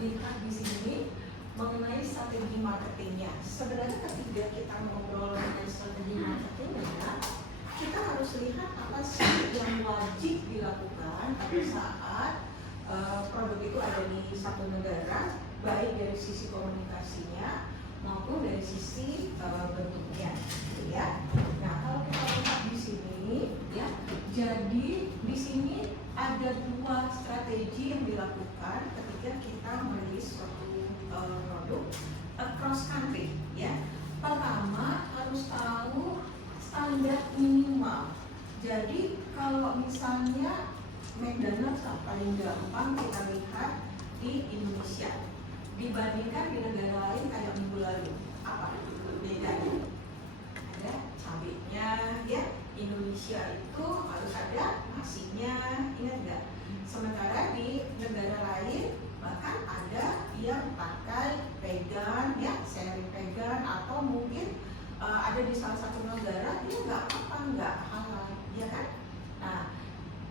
lihat di sini mengenai strategi marketingnya. Sebenarnya ketika kita ngobrol mengenai strategi marketingnya, kita harus lihat apa sih yang wajib dilakukan pada saat produk itu ada di satu negara, baik dari sisi komunikasinya maupun dari sisi bentuknya, gitu ya. Nah, kalau kita lihat di sini, ya, jadi di sini ada dua strategi yang dilakukan ketika kita merilis suatu produk across country, ya. Pertama harus tahu standar minimal. Jadi kalau misalnya McDonald's paling gampang kita lihat di Indonesia dibandingkan di negara lain kayak minggu lalu, apa bedanya? Ada cabenya, ya. Indonesia itu harus ada nasinya, ingat nggak? Sementara di negara lain bahkan ada yang pakai vegan, ya, seri vegan, atau mungkin ada di salah satu negara dia nggak apa-apa, nggak halal, ya kan? Nah,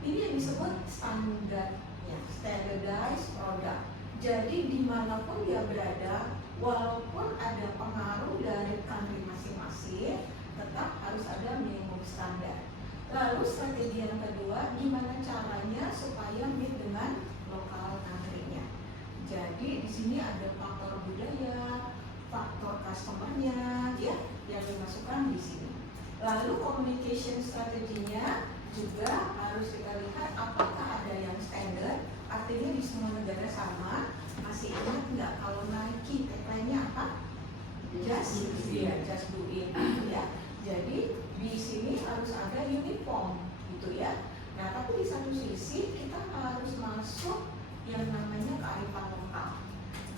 ini yang disebut standarnya, standardized product. Jadi dimanapun dia berada, walaupun ada pengaruh dari country masing-masing, tetap harus ada minimum standar. Lalu strategi yang kedua, gimana caranya supaya meet dengan lokal country-nya. Jadi di sini ada faktor budaya, faktor customer-nya, ya, yang dimasukkan di sini. Lalu communication strateginya juga harus kita lihat apakah ada yang standar, artinya di semua negara sama. Masih ingat nggak kalau Nike tagline-nya apa? Just do it, ya. Jadi di sini harus ada uniform, gitu ya. Nah, tapi di satu sisi kita harus masuk yang namanya kearifan lokal.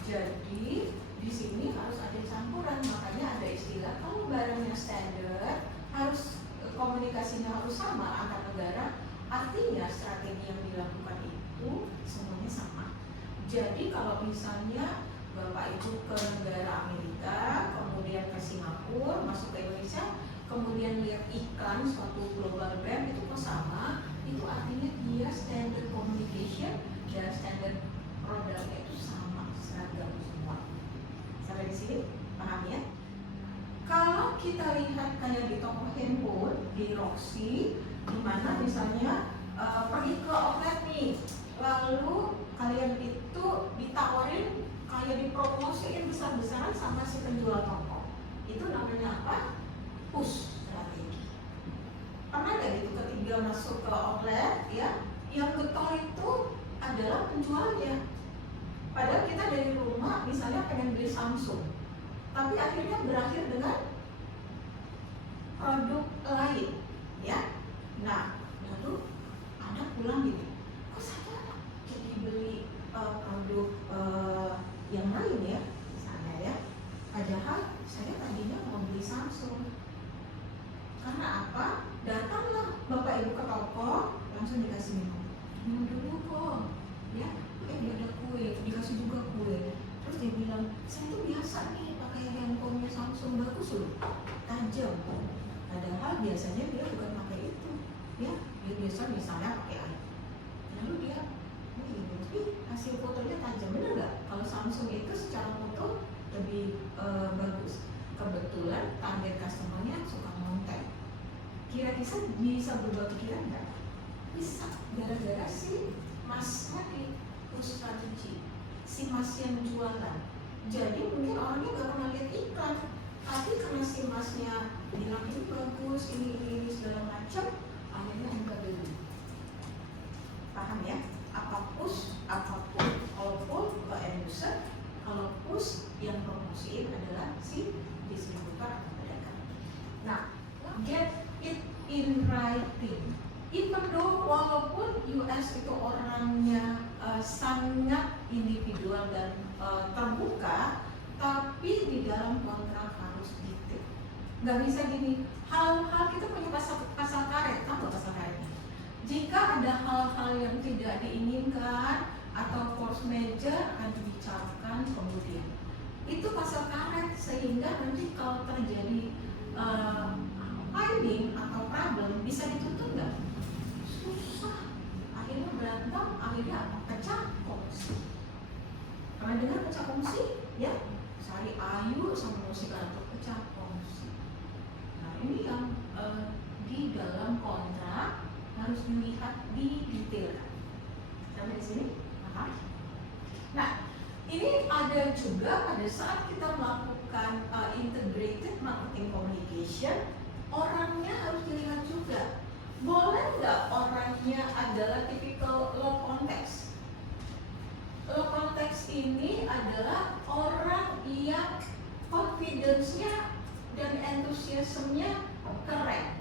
Jadi di sini harus ada campuran, makanya ada istilah kalau barangnya standar harus komunikasinya harus sama antar negara, artinya strategi yang dilakukan itu semuanya sama. Jadi kalau misalnya Bapak Ibu ke negara Amerika, kemudian ke Singapura, masuk ke Indonesia, kemudian lihat iklan suatu global brand itu kok sama, itu artinya dia standard communication dan standard produknya itu sama, seragam semua. Sampai di sini paham ya? Kalau kita lihat kayak di toko handphone, di Roxy, di mana misalnya pergi ke outlet nih, lalu kalian itu ditawarin kayak dipromosiin besar-besaran sama si penjual toko. Itu namanya apa? Push strategi. Pernah nggak gitu ketika masuk ke outlet, ya, yang getol itu adalah penjualnya. Padahal kita dari rumah misalnya pengen beli Samsung, tapi akhirnya berakhir dengan produk lain, ya. Nah, lalu anak pulang gini, kok saya jadi beli produk yang lain ya, misalnya ya. Padahal saya tadinya mau beli Samsung. Karena apa? Datanglah Bapak Ibu ke toko, langsung dikasih minum dulu kok, ya. Dia ada kue, dikasih juga kue. Terus dia bilang, saya tuh biasa nih pakai handphonenya Samsung, bagus loh, tajam. Padahal biasanya dia bukan pakai itu, ya. Dia biasa misalnya pakai iPhone. Lalu dia, tapi hasil fotonya tajam, bener nggak? Kalau Samsung itu secara foto lebih bagus. Kebetulan target customer-nya suka konten. Kira-kira bisa berubah pikiran nggak? Bisa, gara-gara si mas tadi push strategi, si mas yang jualan. Jadi mungkin orangnya nggak pernah lihat iklan, tapi karena si masnya bilang ini bagus, ini segala macam, akhirnya buka dulu. Paham ya? Apa push, apapun, kalau ke end user, kalau push yang promosiin adalah si distributor atau pedagang. Nah, get it in writing. Even though walaupun US itu orangnya sangat individual dan terbuka, tapi di dalam kontrak harus detail. Nggak bisa gini, hal-hal kita punya pasal karet, tahu nggak pasal karetnya? Jika ada hal-hal yang tidak diinginkan atau force major akan dibicarakan kemudian. Itu pasal karet, sehingga nanti kalau terjadi finding atau problem bisa ditutup nggak? Susah. Akhirnya berantem, akhirnya pecah kongsi. Pernah Pernah dengar pecah kongsi? Ya, Sari Ayu sama musik untuk pecah kongsi. Nah ini yang di dalam kontrak harus dilihat di detail. Sampai di sini? Nah, ini ada juga pada saat kita melakukan integrated marketing communication, orangnya harus dilihat juga. Boleh nggak orangnya adalah typical low context? Low context ini adalah orang yang confidence-nya dan entusiasmenya keren.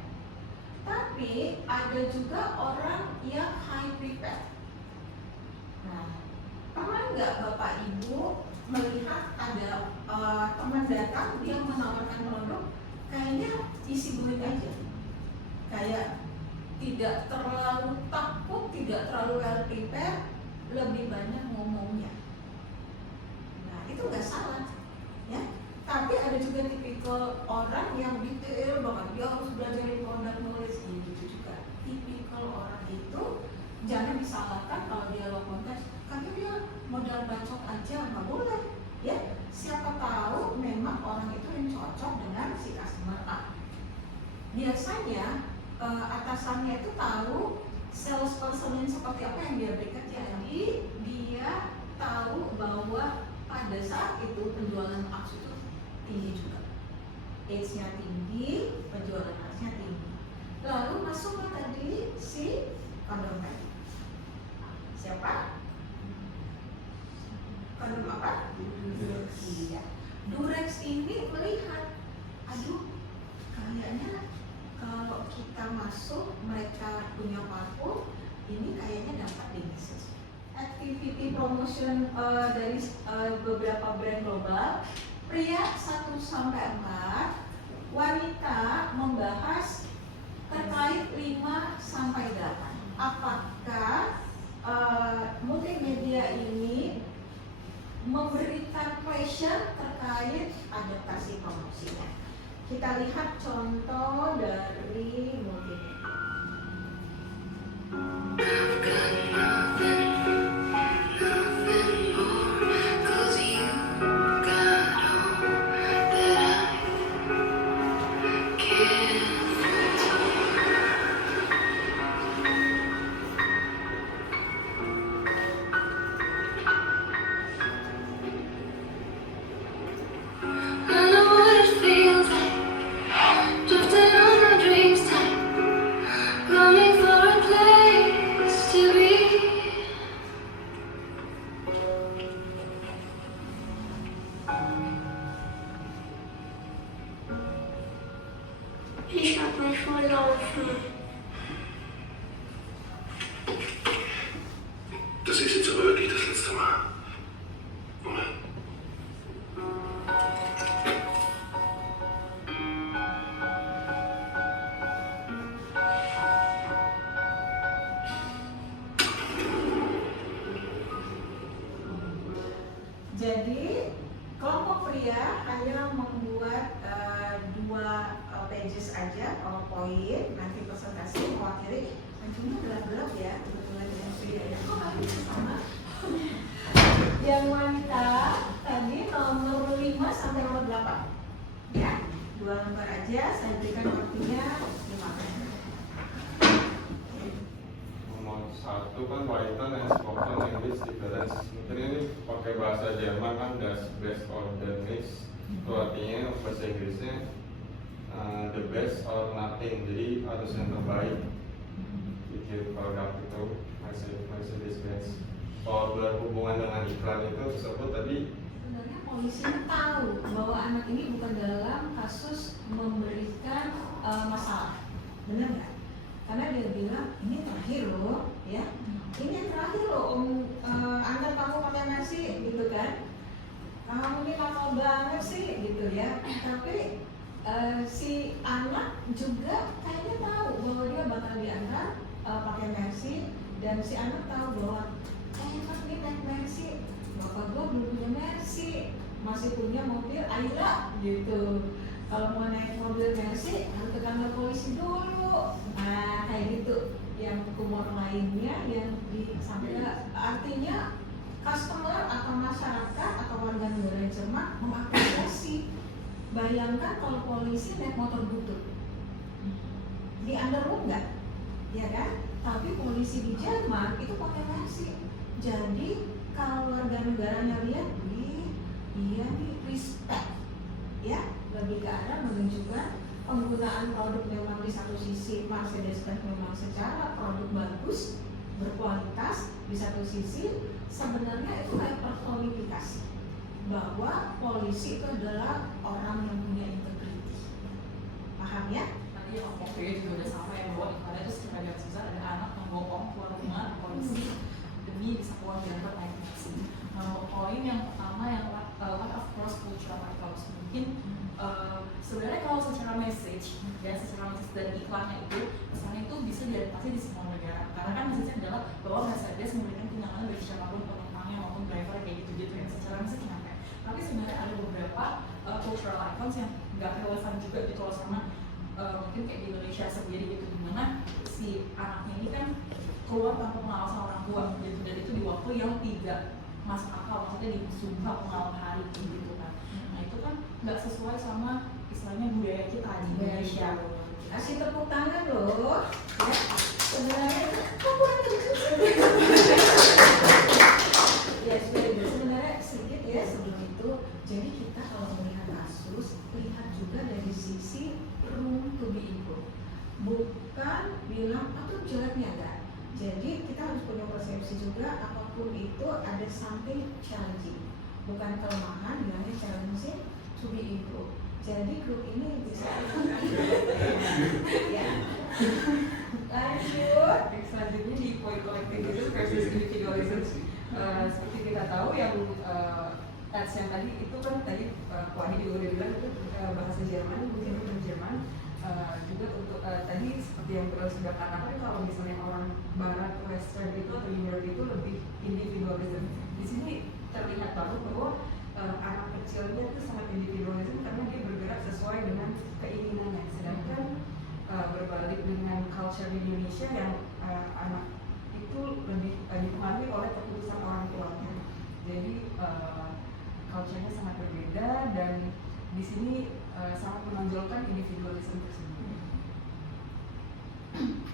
Tapi ada juga orang yang high prepared. Nah, pernah nggak Bapak Ibu melihat ada teman datang dia menawarkan produk, kayaknya isi going aja, kayak tidak terlalu takut, tidak terlalu well prepared, lebih banyak ngomongnya. Nah itu nggak salah, ya. Tapi ada juga tipikal orang yang detail banget, dia harus belajar product knowledge gitu juga. Tipikal orang itu jangan disalahkan kalau dia low context, karena dia modal bacot aja, nggak boleh, ya. Siapa tahu memang orang itu yang cocok dengan si customer A. Biasanya atasannya itu tahu salesperson yang seperti apa yang dia berikan, jadi dia tahu bahwa pada saat itu penjualan aks itu tinggi juga, age-nya tinggi, penjualan aksnya tinggi. Lalu masuklah tadi si kondom tadi. Siapa? Kondom apa? Iya. Durex ini melihat, aduh, kayaknya kalau kita masuk mereka punya parfum, ini kayaknya dapat di bisnis. Activity promotion dari beberapa brand global, pria 1-4, wanita membahas terkait 5-8. Apakah multimedia ini memberikan pressure terkait adaptasi promosinya? Kita lihat contoh dari multimedia. Das ist jetzt aber wirklich das letzte Mal. Moment. Jadi kelompok pria hanya membuat 2 pages aja, PowerPoint, nanti presentasi mewakili. Cuma gelap-gelap ya, kebetulan yang pria ya. Kok hari ini sama? Yang wanita tadi nomor 5 sampai nomor 8. Ya, 2 lembar aja, saya berikan waktunya 5 menit. Nomor 1 kan Whiten and spoken English difference. Mungkin ini pakai bahasa Jerman kan, das best or the next. Itu artinya bahasa Inggrisnya the best or nothing. Jadi harus yang terbaik. Bikin produk itu Mercedes-Benz. Kalau berhubungan dengan iklan itu tersebut tadi, sebenarnya polisi tahu bahwa anak ini bukan dalam kasus memberikan masalah, benar nggak? Karena dia bilang ini terakhir loh, ya, ini yang terakhir loh, antar kamu pakai nasi, gitu kan? Kamu ini lama banget sih, gitu ya. Tapi si anak juga kayaknya tahu bahwa dia bakal diantar pakai Mercy, dan si anak tahu bahwa enak nih naik Mercy, bapak gue belum punya Mercy, masih punya mobil Ayla gitu. Kalau mau naik mobil Mercy harus ke kantor polisi dulu. Nah kayak gitu. Yang humor lainnya yang disampaikan, artinya customer atau masyarakat atau warga negara Jerman mengapresiasi. Bayangkan kalau polisi naik motor butut, di underwood nggak? Ya kan? Tapi polisi di Jerman itu pakai mercy. Jadi kalau warga negaranya lihat, dia nih respect, ya, lebih ke arah menunjukkan penggunaan produk memang di satu sisi Mercedes-Benz memang secara produk bagus, berkualitas, di satu sisi sebenarnya itu kayak personifikasi bahwa polisi itu adalah orang yang punya integriti. Paham ya? Tadi yang waktu juga udah sama ya, bahwa iklannya itu secara garis besar ada anak membokong keluar rumah polisi demi bisa keluar dari naik taksi. Poin yang pertama yang lack of cross cultural icons, mungkin sebenarnya kalau secara message ya, secara message dari iklannya itu pesannya itu bisa diadaptasi di semua negara, karena kan message adalah bahwa Mercedes memberikan kenyamanan bagi siapapun penumpangnya maupun driver kayak gitu-gitu ya, secara message nyampe. Tapi sebenarnya ada beberapa cultural icons yang nggak relevan juga gitu loh sama mungkin kayak di Indonesia sendiri gitu, dimana si anaknya ini kan keluar tanpa pengawasan orang tua gitu, dan itu di waktu yang tidak masuk akal, maksudnya di sumpah malam hari gitu kan. Nah itu kan nggak sesuai sama istilahnya budaya kita di Indonesia. Kasih tepuk tangan loh. Ya, sebenarnya kok kurang ya sebenarnya sedikit ya sebelum itu. Jadi kita kalau melihat kasus, lihat juga dari sisi room to be improved, bukan bilang atau jeleknya enggak. Jadi kita harus punya persepsi juga, apapun itu ada something challenging, bukan kelemahan, bilangnya challenging to be improved. Jadi grup ini bisa ya. Lanjut. Selanjutnya di poin collectivism versus individualism. Seperti kita tahu yang tats yang tadi itu kan tadi Pak Wahid juga udah bilang itu bahasa Jerman, mungkin itu Jerman. Juga untuk tadi seperti yang beliau sudah katakan, kalau misalnya orang Barat, Western itu atau Europe itu lebih individualism. Di sini terlihat banget bahwa anak kecilnya itu sangat individualism karena dia bergerak sesuai dengan keinginannya. Sedangkan berbalik dengan culture di Indonesia yang anak itu lebih dipengaruhi oleh keputusan orang tuanya. Jadi culture-nya sangat berbeda, dan di sini sangat menonjolkan individualisme tersebut.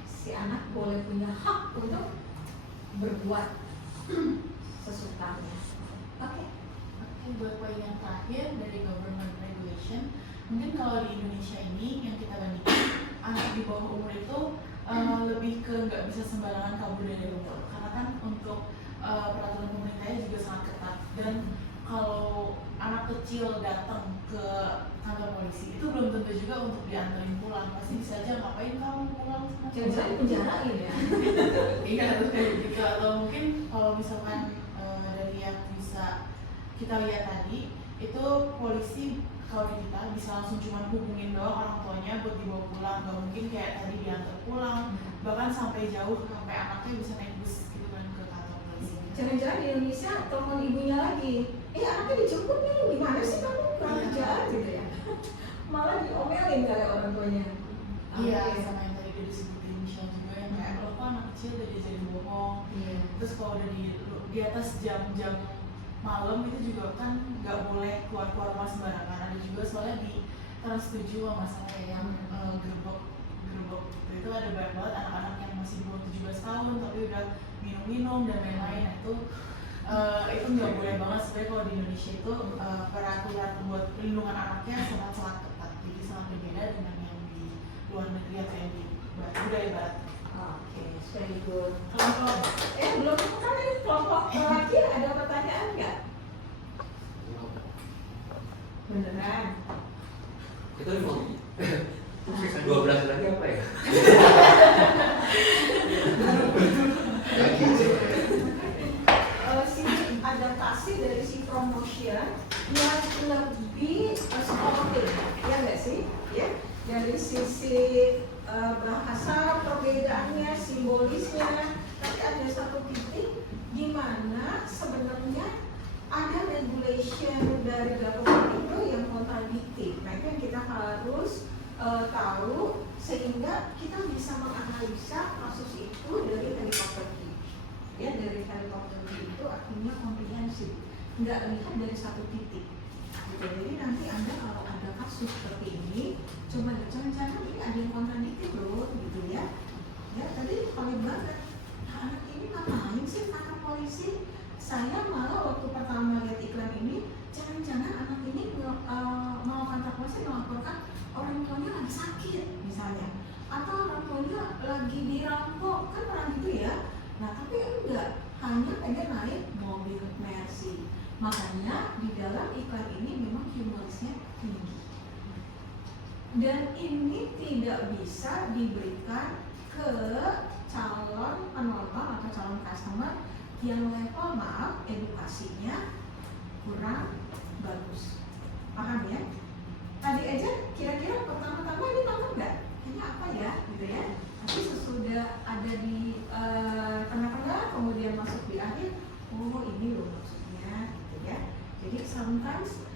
Si anak boleh punya hak untuk berbuat sesukanya. Oke. Buat poin yang terakhir dari government regulation, mungkin kalau di Indonesia ini yang kita bandingkan, anak di bawah umur itu lebih ke nggak bisa sembarangan kabur dari rumah, karena kan untuk peraturan pemerintahnya juga sangat ketat. Dan kalau anak kecil datang ke kantor polisi itu belum tentu juga untuk diantarin pulang, pasti bisa aja ngapain kamu pulang, Jangan penjarain ya. iya tuh kayak gitu. Atau mungkin kalau misalkan dari yang bisa kita lihat tadi itu polisi kalau di kita bisa langsung cuma hubungin doang orang tuanya buat dibawa pulang, nggak mungkin kayak tadi diantar pulang, bahkan sampai jauh sampai anaknya bisa naik bus gitu kan ke kantor polisi. Jangan-jangan di Indonesia telepon ibunya lagi, anaknya dijemput nih, gimana sih kamu kurang kerjaan gitu ya. Malah diomelin kali orang tuanya. Iya, Oke. sama yang tadi udah disebutin Michelle juga yang kayak lo kok anak kecil udah diajarin bohong. Iya. Terus kalau udah di atas jam-jam malam itu juga kan nggak boleh keluar rumah sembarangan. Ada juga soalnya di Trans 7 masalah yang gerbek itu ada banyak banget anak-anak yang masih di bawah 17 tahun tapi udah minum dan lain-lain. Nah, itu nggak boleh banget sebenarnya. Kalau di Indonesia itu peraturan buat perlindungan anaknya sangat ketat, jadi sangat berbeda dengan yang di luar negeri atau yang di budaya barat. Oke, very good. Kelompok, belum kan ini kelompok laki ada pertanyaan nggak? Beneran? Itu mau 12 lagi apa ya? Sisi adaptasi dari si promotion yang lebih supportive, ya nggak sih? Ya, dari sisi bahasa perbedaannya, simbolisnya, tapi ada satu titik di mana sebenarnya ada regulation dari government itu yang kontradiktif. Nah, itu yang kita harus tahu sehingga kita bisa menganalisa kasus itu dari helikopter view. Ya, dari helikopter view itu artinya nggak lihat dari satu titik. Gitu. Jadi nanti Anda kalau ada kasus seperti ini, coba jangan-jangan ini ada yang kontradiktif loh, gitu ya. Ya tadi paling banget, anak ini ngapain sih kata polisi? Saya malah waktu pertama lihat iklan ini, jangan-jangan anak ini mau kantor polisi melaporkan orang tuanya lagi sakit misalnya, atau orang tuanya lagi dirampok, kan pernah gitu ya. Nah tapi enggak, hanya pengen naik mobil Mercy. Makanya di dalam iklan ini memang humorisnya tinggi. Dan ini tidak bisa diberikan ke calon penonton atau calon customer yang level edukasinya kurang bagus. Paham ya? Tadi aja kira-kira pertama-tama ini nangkep nggak? Kayaknya apa ya? Gitu ya. Tapi sesudah ada di tengah-tengah, kemudian masuk di akhir, oh ini loh maksudnya, gitu ya. Jadi sometimes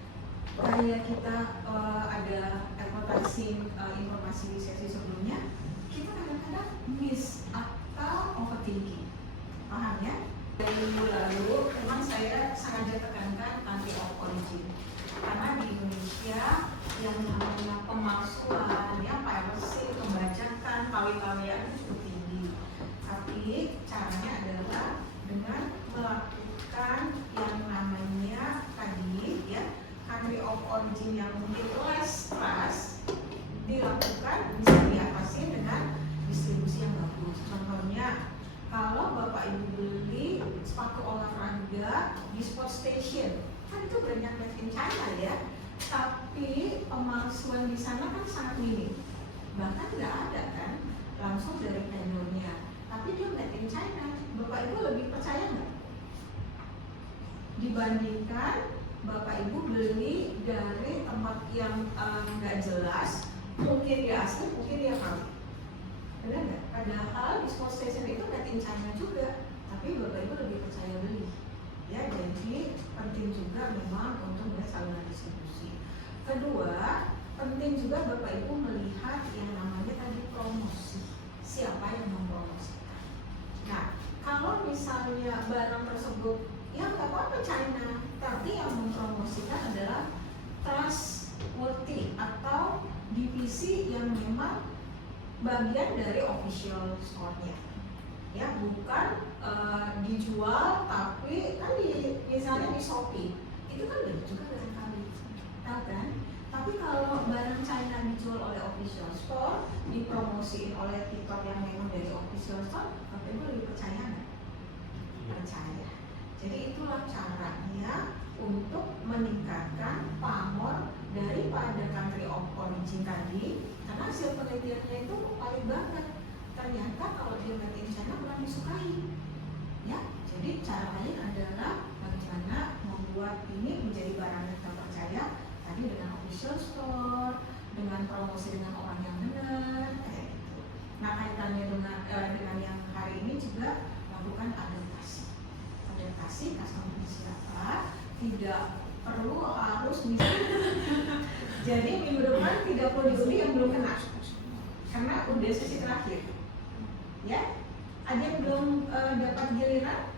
kayak kita ada advertising informasi di sesi sebelumnya, kita kadang-kadang miss atau overthinking. Paham ya? Dari lalu memang saya sengaja tekankan country of origin, karena di Indonesia yang namanya pemalsuan, ya piracy, pembajakan, kawin-kawinan itu cukup tinggi. Tapi caranya adalah dengan melakukan yang namanya tadi ya country of origin yang mungkin less trust dilakukan, bisa diatasi dengan distribusi yang bagus. Contohnya, kalau Bapak Ibu beli sepatu olahraga di sport station, kan itu brandnya made in China ya, tapi pemalsuan di sana kan sangat minim, bahkan nggak ada kan langsung dari vendornya, tapi dia made in China. Bapak Ibu lebih percaya nggak dibandingkan Bapak Ibu beli dari tempat yang nggak jelas, mungkin dia asli, mungkin dia kawin? Benar nggak? Padahal di sport station itu made in China juga, tapi Bapak Ibu lebih percaya beli. Ya, jadi penting juga memang untuk melihat saluran distribusi. Kedua, penting juga Bapak Ibu melihat yang namanya tadi promosi. Siapa yang mempromosikan? Nah, kalau misalnya barang tersebut ya nggak apa-apa China, tapi yang mempromosikan adalah trustworthy atau divisi yang memang bagian dari official store-nya, ya bukan dijual tapi kan misalnya di Shopee itu kan banyak juga barangkali, tahu kan? Tapi kalau barang China dijual oleh official store, dipromosiin oleh TikTok yang memang dari official store, Bapak Ibu lebih percaya nggak? Percaya. Jadi itulah caranya untuk meningkatkan pamor daripada country of origin tadi, karena hasil penelitiannya itu paling banget. Ternyata kalau dia made in China kurang disukai. Ya, jadi cara lain adalah bagaimana membuat ini menjadi barang yang kita percaya tadi dengan official store, dengan promosi dengan orang yang benar, kayak gitu. Nah kaitannya dengan yang hari ini juga lakukan adaptasi customer siapa, tidak perlu harus bisa. Jadi minggu depan tidak perlu diundi yang belum kena, karena udah sesi terakhir. Ya, ada yang belum dapat giliran?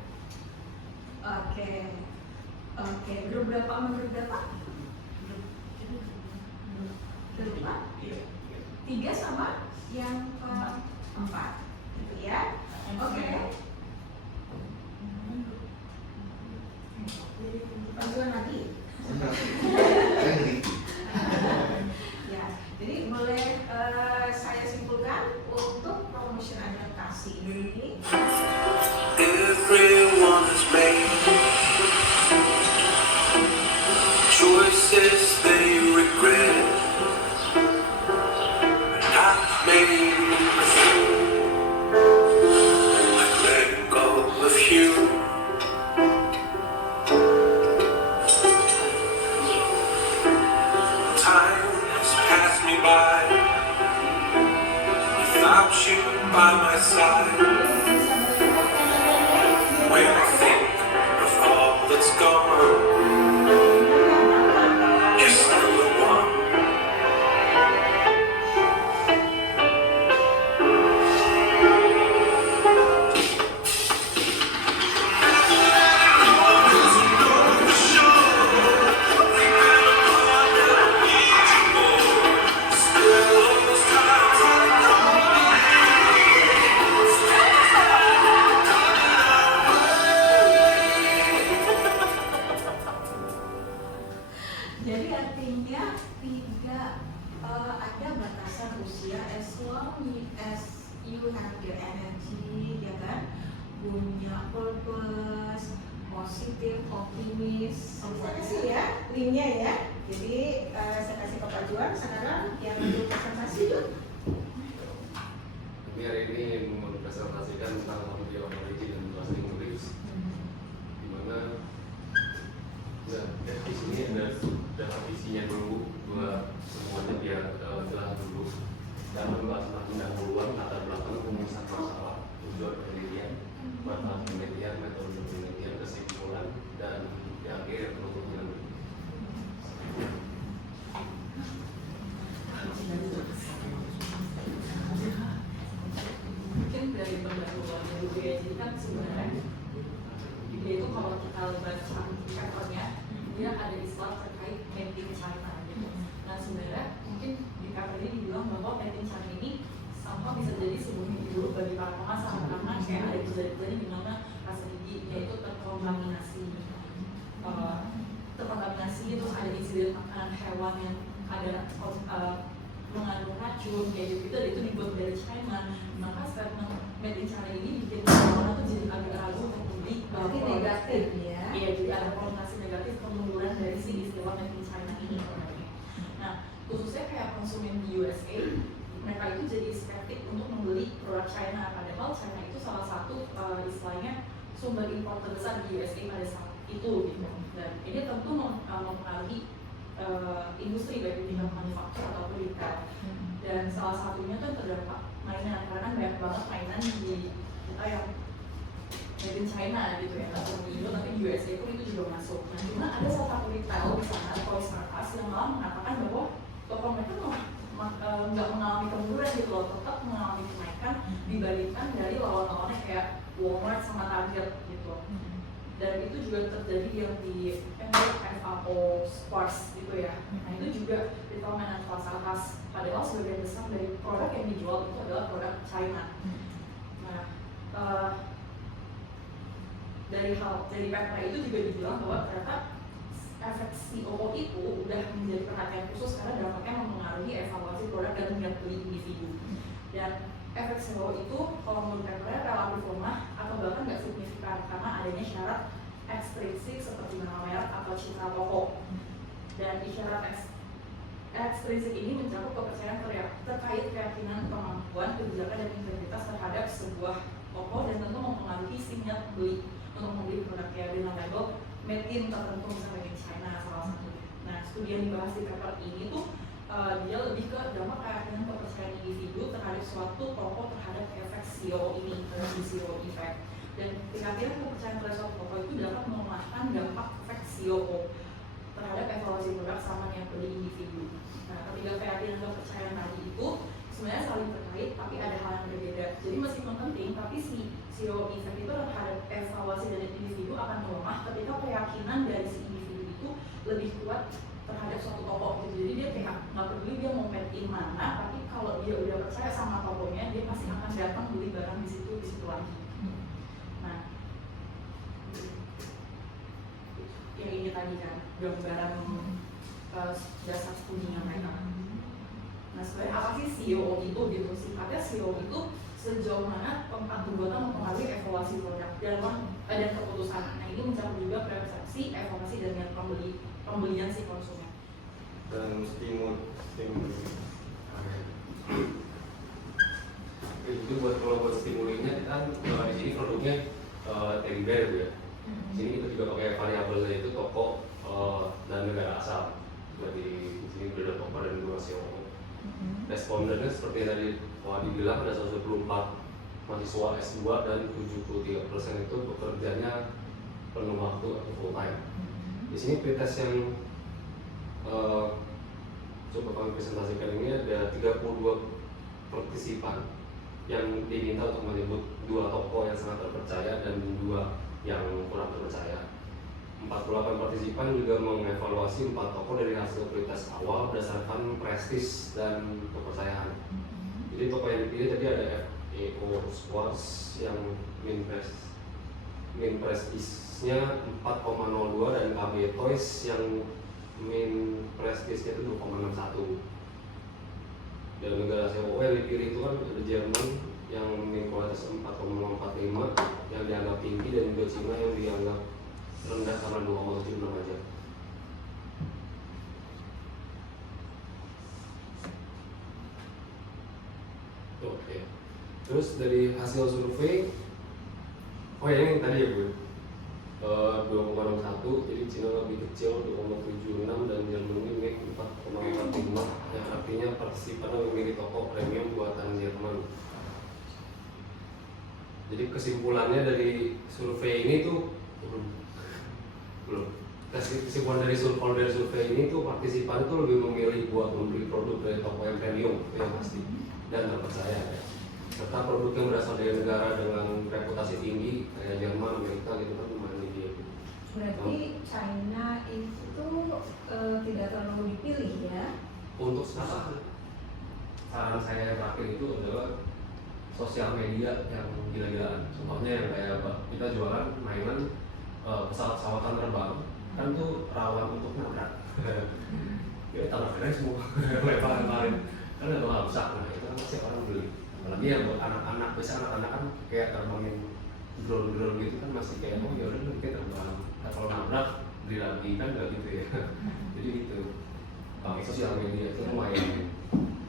Oke, grup berapa menurut berapa? Grup 3 sama yang 4, gitu ya. Oke. Panduan lagi. Ya, jadi boleh saya simpulkan untuk promotion adaptasi ini. Everyone has made choices they regret, and I've made purpose, positif, optimis. Saya kasih ya linknya ya. Jadi saya kasih ke Pak Juan sekarang yang untuk presentasi Juan. Kami hari ini mempresentasikan tentang media origin dan bahasa Inggris, di mana ya di sini ada definisinya dulu buat semuanya biar jelas dulu, dan membahas tentang pendahuluan, latar belakang, rumusan masalah, tujuan penelitian, manfaat penelitian, metode penelitian, kesimpulan, dan di akhir penutupnya. Mungkin dari pendahuluannya dulu ya, jadi kan sebenarnya dia itu kalau kita baca papernya dia ada istilah terkait made in China gitu. Nah sebenarnya mungkin di paper ini dibilang bahwa made in China ini sama bisa jadi sebuah mimpi dulu bagi para pengasah, karena kayak ada kejadian di mana rasa gigi yaitu terkontaminasi, terus ada insiden makanan hewan yang ada mengandung racun kayak gitu, dan itu dibuat dari China. Maka statement made in China ini bikin orang tuh jadi agak ragu untuk membeli Berarti negatif ya. Iya, jadi ada konotasi negatif kemunduran dari si istilah made in China ini. Nah, khususnya kayak konsumen di USA, mereka itu jadi skeptik untuk membeli produk China, padahal China itu salah satu istilahnya sumber impor terbesar di USA pada saat itu gitu. Dan ini tentu mempengaruhi industri baik di tingkat manufaktur ataupun retail. Dan salah satunya tuh terdampak mainan, karena kan banyak banget mainan di kita yang made in China gitu ya, nggak cuma di Indo tapi di USA pun itu juga masuk. Nah cuma ada salah satu retail di sana, Toys R Us, yang malah mengatakan bahwa toko mereka nggak mengalami kemunduran gitu loh, tetap mengalami kenaikan dibandingkan dari lawan-lawannya kayak Walmart sama Target gitu. Dan itu juga terjadi yang di FAO Sports gitu ya. Nah itu juga retail mainan kelas atas, padahal sebagian besar dari produk yang dijual itu adalah produk China. Nah dari paper itu juga dibilang bahwa ternyata efek COO itu udah menjadi perhatian khusus karena dampaknya mempengaruhi evaluasi produk dan niat beli individu. Dan efek COO itu kalau menurut papernya relatif lemah atau bahkan nggak signifikan karena adanya syarat ekstrinsik seperti nama merek atau citra toko. Dan isyarat ekstrinsik ini mencakup kepercayaan terkait keyakinan kemampuan, kebijakan dan integritas terhadap sebuah toko, dan tentu mempengaruhi si niat beli untuk membeli produknya dengan label made in tertentu, misalnya made in China salah satunya. Nah studi yang dibahas di paper ini tuh dia lebih ke dampak keyakinan kepercayaan individu terhadap suatu toko terhadap efek COO ini, COO effect. Dan keyakinan kepercayaan terhadap suatu toko itu dapat melemahkan dampak efek COO terhadap evaluasi produk sama yang beli individu. Nah ketiga keyakinan kepercayaan tadi itu sebenarnya saling terkait tapi ada hal yang berbeda. Jadi meskipun penting, tapi si COO effect itu terhadap evaluasi dari individu akan melemah ketika keyakinan dari si individu itu lebih kuat terhadap suatu toko gitu. Jadi dia kayak nggak peduli dia mau made in mana, tapi kalau dia udah percaya sama tokonya, dia pasti akan datang beli barang di situ lagi. Nah yang ini tadi kan gambaran dasar studinya mereka. Nah sebenarnya apa sih COO itu gitu? Sifatnya COO itu sejauh mana tempat pembuatan mempengaruhi evaluasi produk dan keputusan. Nah ini mencakup juga persepsi, evaluasi dan niat pembelian si konsumen. Dan stimulus. Itu kalau buat stimulinya kan di sini produknya teddy bear ya. Di sini kita juga pakai variabelnya itu toko dan negara asal. Berarti di sini udah ada toko dan dua COO. Respondennya seperti yang tadi dibilang ada 124 mahasiswa S2 dan 73% itu bekerjanya penuh waktu atau full time. Di sini pretest yang coba kami presentasikan ini ada 32 partisipan yang diminta untuk menyebut 2 toko yang sangat terpercaya dan 2 yang kurang terpercaya. 48 partisipan juga mengevaluasi 4 toko dari hasil pretest awal berdasarkan prestis dan kepercayaan. Jadi toko yang dipilih tadi ada FAO Sports yang min prestisnya 4,02 dan KB Toys yang min prestisnya itu 2,61. Dan negara COO yang dipilih itu kan ada Jerman yang min kualitas 4,45 yang dianggap tinggi dan juga Cina yang dianggap rendah karena 2,76 aja. Oke. Terus dari hasil survei, oh ya ini tadi ya Bu, 2,61, jadi Cina lebih kecil 2,76 dan Jerman ini 4,45, yang artinya partisipan memilih toko premium buatan Jerman. Jadi kesimpulannya dari survei ini tuh belum. Kesimpulan dari survei ini tuh partisipan itu lebih memilih buat membeli produk dari toko yang premium, itu yang pasti dan terpercaya ya. Serta produk yang berasal dari negara dengan reputasi tinggi kayak Jerman, Amerika gitu kan lumayan tinggi ya. Berarti China itu tidak terlalu dipilih ya? Untuk startup, saran saya yang terakhir itu adalah sosial media yang gila-gilaan. Contohnya yang kayak kita jualan mainan pesawat-pesawatan terbang, kan tuh rawan untuk nabrak. Ya tabrak semua, lempar-lemparin, kan nggak bakal rusak. Nah itu kan pasti orang beli. Apalagi yang buat anak-anak, biasanya anak-anak kan kayak terbangin drone gitu kan masih kayak oh ya udah kita terbang. Nah, kalau nabrak beli lagi kan nggak gitu ya. Jadi gitu. Sosial media itu lumayan.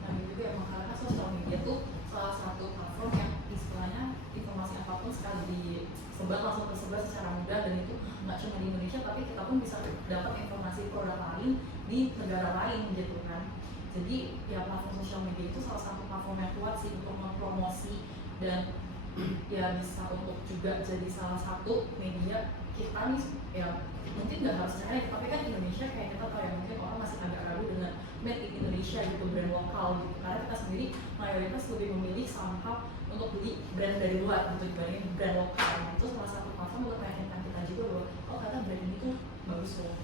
Nah itu juga emang karena sosial media tuh salah satu platform yang istilahnya informasi apapun sekali disebar langsung tersebar secara mudah, dan itu nggak cuma di Indonesia tapi kita pun bisa dapat informasi produk lain di negara lain gitu kan. Jadi ya platform sosial media itu salah satu platform yang kuat sih untuk mempromosi dan ya bisa untuk juga jadi salah satu media kita nih ya mungkin nggak harus China tapi kan Indonesia kayak kita tahu ya mungkin orang masih agak ragu dengan made in Indonesia gitu, brand lokal gitu, karena kita sendiri mayoritas lebih memilih somehow untuk beli brand dari luar gitu dibandingin brand lokal. Nah, itu salah satu platform untuk meyakinkan kita juga bahwa oh kata brand ini tuh bagus loh.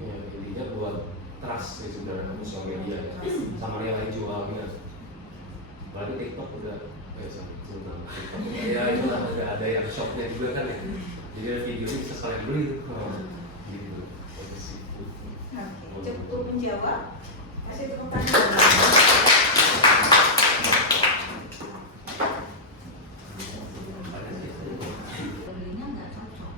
Ya, intinya buat trust sih sebenarnya sosial media ya. Sama yang lain jualnya. Berarti TikTok udah sebentar. Ya itu lah ada yang shopnya juga kan ya. Jadi videonya bisa sekalian beli. Gitu. Oke, cukup menjawab. Kasih tepuk tangan. Belinya nggak cocok,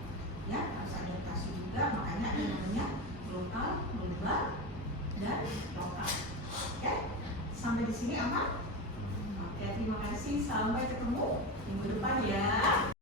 ya harus adaptasi juga, makanya ada namanya lokal, global, dan lokal. Oke, sampai di sini aman? Oke, terima kasih. Sampai ketemu minggu depan ya.